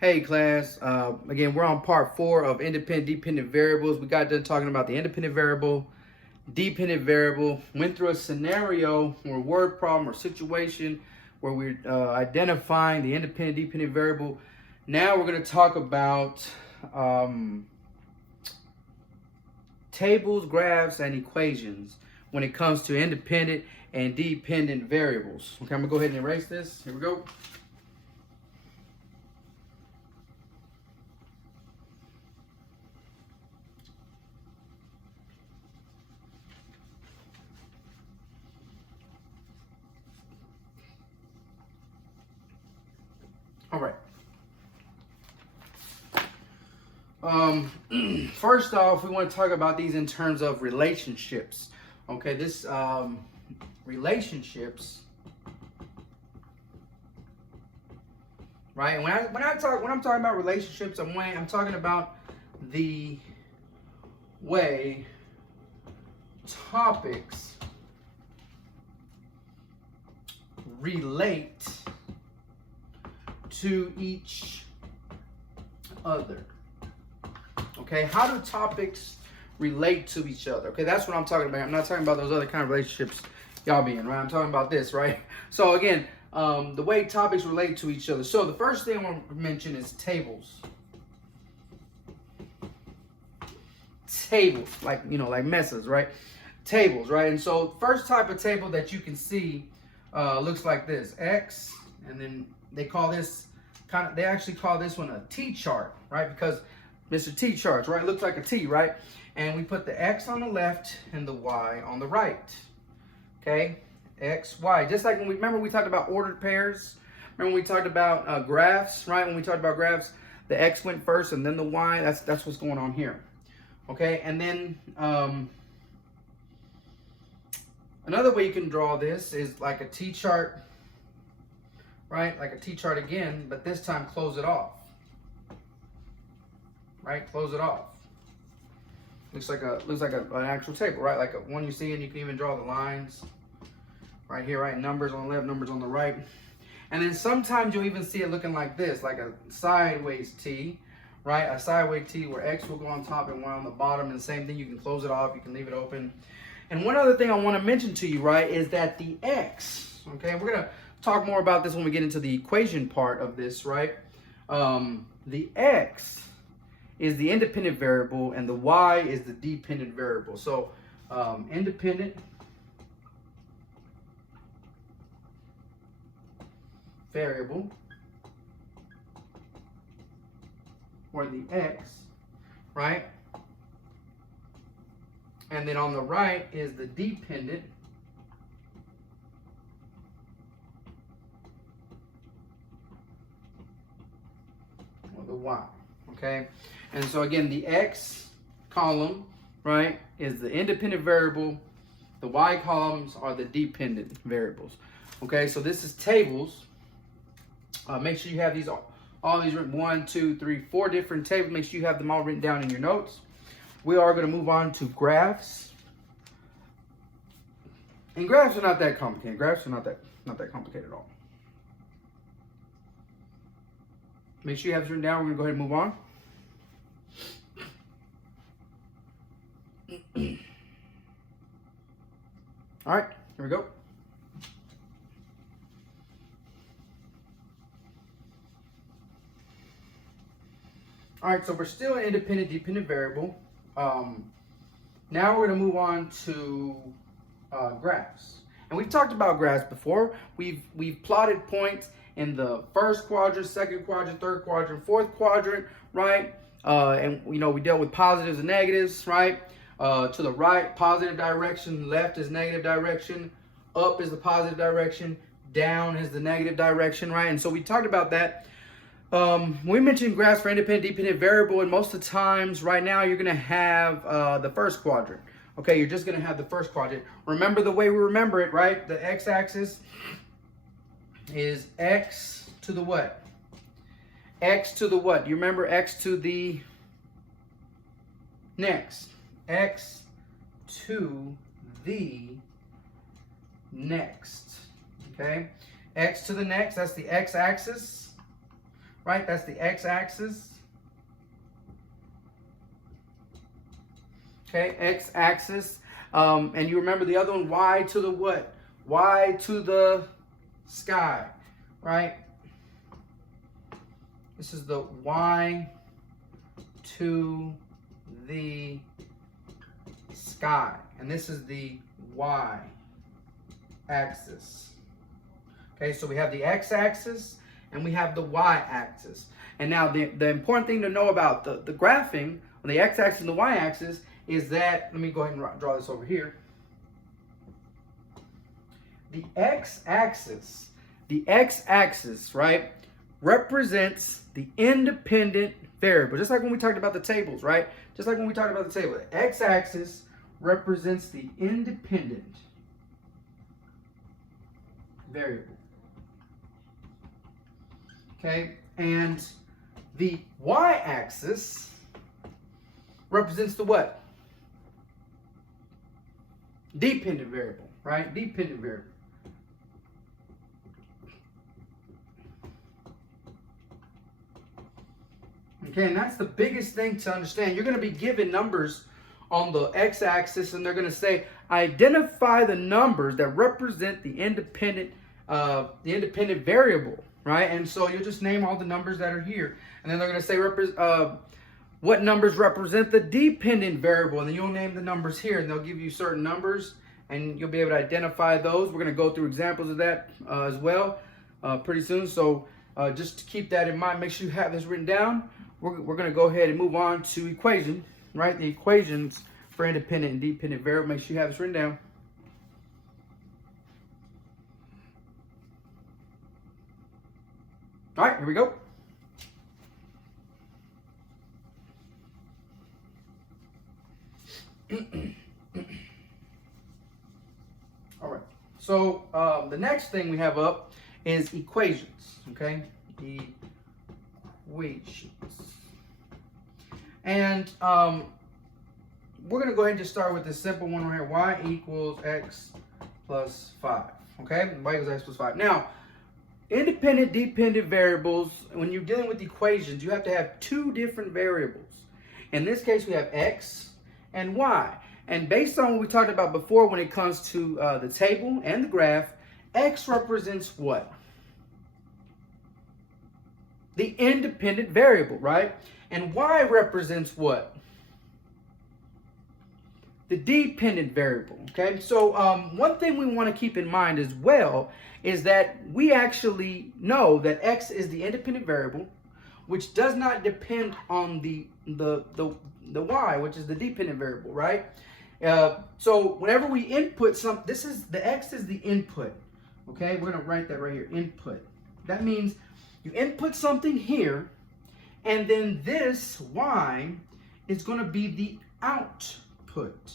Hey class, again, we're on part 4 of independent dependent variables. We got done talking about the independent variable, dependent variable, went through a scenario or word problem or situation where we're identifying the independent dependent variable. Now we're going to talk about tables, graphs, and equations when it comes to independent and dependent variables. Okay, I'm going to go ahead and erase this. Here we go. All right. First off, we want to talk about these in terms of relationships. Okay, this relationships, right? And when I'm talking about relationships, I'm talking about the way topics relate to each other. Okay, how do topics relate to each other? Okay, that's what I'm talking about. I'm not talking about those other kind of relationships y'all be in, right? I'm talking about this, right? So again, the way topics relate to each other. So the first thing I want to mention is tables. Tables, like, you know, like messes, right? Tables, right? And so first type of table that you can see looks like this. X, and then they call this they actually call this one a T-chart, right? Because Mr. T charts, right? It looks like a T, right? And we put the X on the left and the Y on the right. Okay? X, Y. Just like when remember we talked about ordered pairs? Remember when we talked about graphs, right? When we talked about graphs, the X went first and then the Y. That's what's going on here. Okay? And then another way you can draw this is like a T chart, right? Like a T chart again, but this time close it off. Right, close it off. Looks like an actual table, right? Like one you see, and you can even draw the lines right here, right? Numbers on the left, numbers on the right. And then sometimes you'll even see it looking like this, like a sideways T, right? A sideways T where X will go on top and Y on the bottom. And the same thing, you can close it off, you can leave it open. And one other thing I want to mention to you, right, is that the X, okay, we're going to talk more about this when we get into the equation part of this, right? The X is the independent variable and the Y is the dependent variable. So independent variable, or the X, right? And then on the right is the dependent or the Y, okay? And so again, the X column, right, is the independent variable. The Y columns are the dependent variables. Okay, so this is tables. Make sure you have these all these written 1, 2, 3, 4 different tables. Make sure you have them all written down in your notes. We are going to move on to graphs. And graphs are not that complicated. Graphs are not that complicated at all. Make sure you have it written down. We're going to go ahead and move on. All right, here we go. All right, so we're still an independent dependent variable. Now we're going to move on to graphs. And we've talked about graphs before. We've plotted points in the first quadrant, second quadrant, third quadrant, fourth quadrant, right? And you know, we dealt with positives and negatives, right? To the right, positive direction, left is negative direction, up is the positive direction, down is the negative direction, right? And so we talked about that. We mentioned graphs for independent, dependent variable, and most of the times right now you're going to have the first quadrant. Okay, you're just going to have the first quadrant. Remember the way we remember it, right? The x-axis is x to the what? X to the what? Do you remember x to the next? X to the next. Okay? X to the next, that's the x-axis. right? That's the x-axis. Okay, x-axis. And you remember the other one, y to the what? Y to the sky, right? This is the y to the sky. And this is the y-axis. Okay, so we have the x-axis and we have the y-axis. And now the important thing to know about the graphing on the x-axis and the y-axis is that, let me go ahead and draw this over here. The x-axis, right, represents the independent variable. Just like when we talked about the tables, right? Just like when we talked about the table. The x-axis represents the independent variable. Okay, and the y-axis represents the what? Dependent variable, right? Dependent variable. Okay, and that's the biggest thing to understand. You're going to be given numbers on the x-axis, and they're going to say, identify the numbers that represent the independent variable, right? And so you'll just name all the numbers that are here, and then they're going to say, what numbers represent the dependent variable, and then you'll name the numbers here, and they'll give you certain numbers, and you'll be able to identify those. We're going to go through examples of that as well pretty soon. So just to keep that in mind, make sure you have this written down. We're going to go ahead and move on to equation, right? The equations for independent and dependent variable. Make sure you have this written down. All right, here we go. All right, so the next thing we have up is equations, okay? Equations. And we're going to go ahead and just start with this simple one right here. Y equals x plus 5, okay? Y equals x plus 5. Now, independent, dependent variables, when you're dealing with equations, you have to have two different variables. In this case, we have x and y. And based on what we talked about before when it comes to the table and the graph, x represents what? The independent variable, right? And y represents what? The dependent variable, okay? So one thing we want to keep in mind as well is that we actually know that x is the independent variable, which does not depend on the y, which is the dependent variable, right? So whenever we input something, the x is the input, okay? We're going to write that right here, input. That means you input something here, and then this y is going to be the output,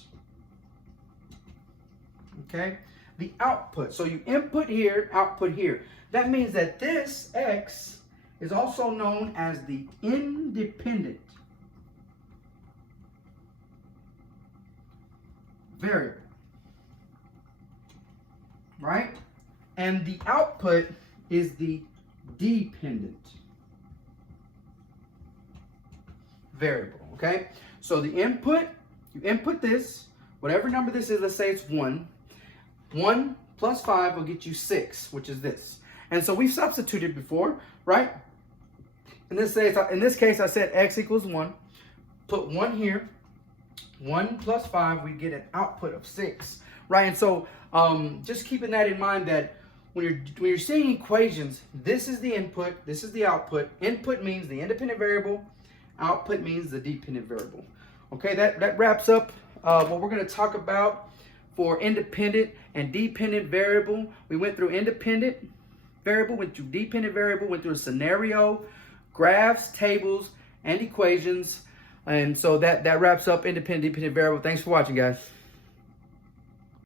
okay? The output. So you input here, output here. That means that this x is also known as the independent variable, right? And the output is the dependent variable, okay? So the input, you input this, whatever number this is, let's say it's 1. 1 plus 5 will get you 6, which is this. And so we substituted before, right? In this case, I said x equals 1. Put 1 here. 1 plus 5, we get an output of 6, right? And so just keeping that in mind that when you're seeing equations, this is the input, this is the output. Input means the independent variable. Output means the dependent variable. Okay, that wraps up what we're going to talk about for independent and dependent variable. We went through independent variable, went through dependent variable, went through a scenario, graphs, tables, and equations. And so that wraps up independent, dependent variable. Thanks for watching, guys.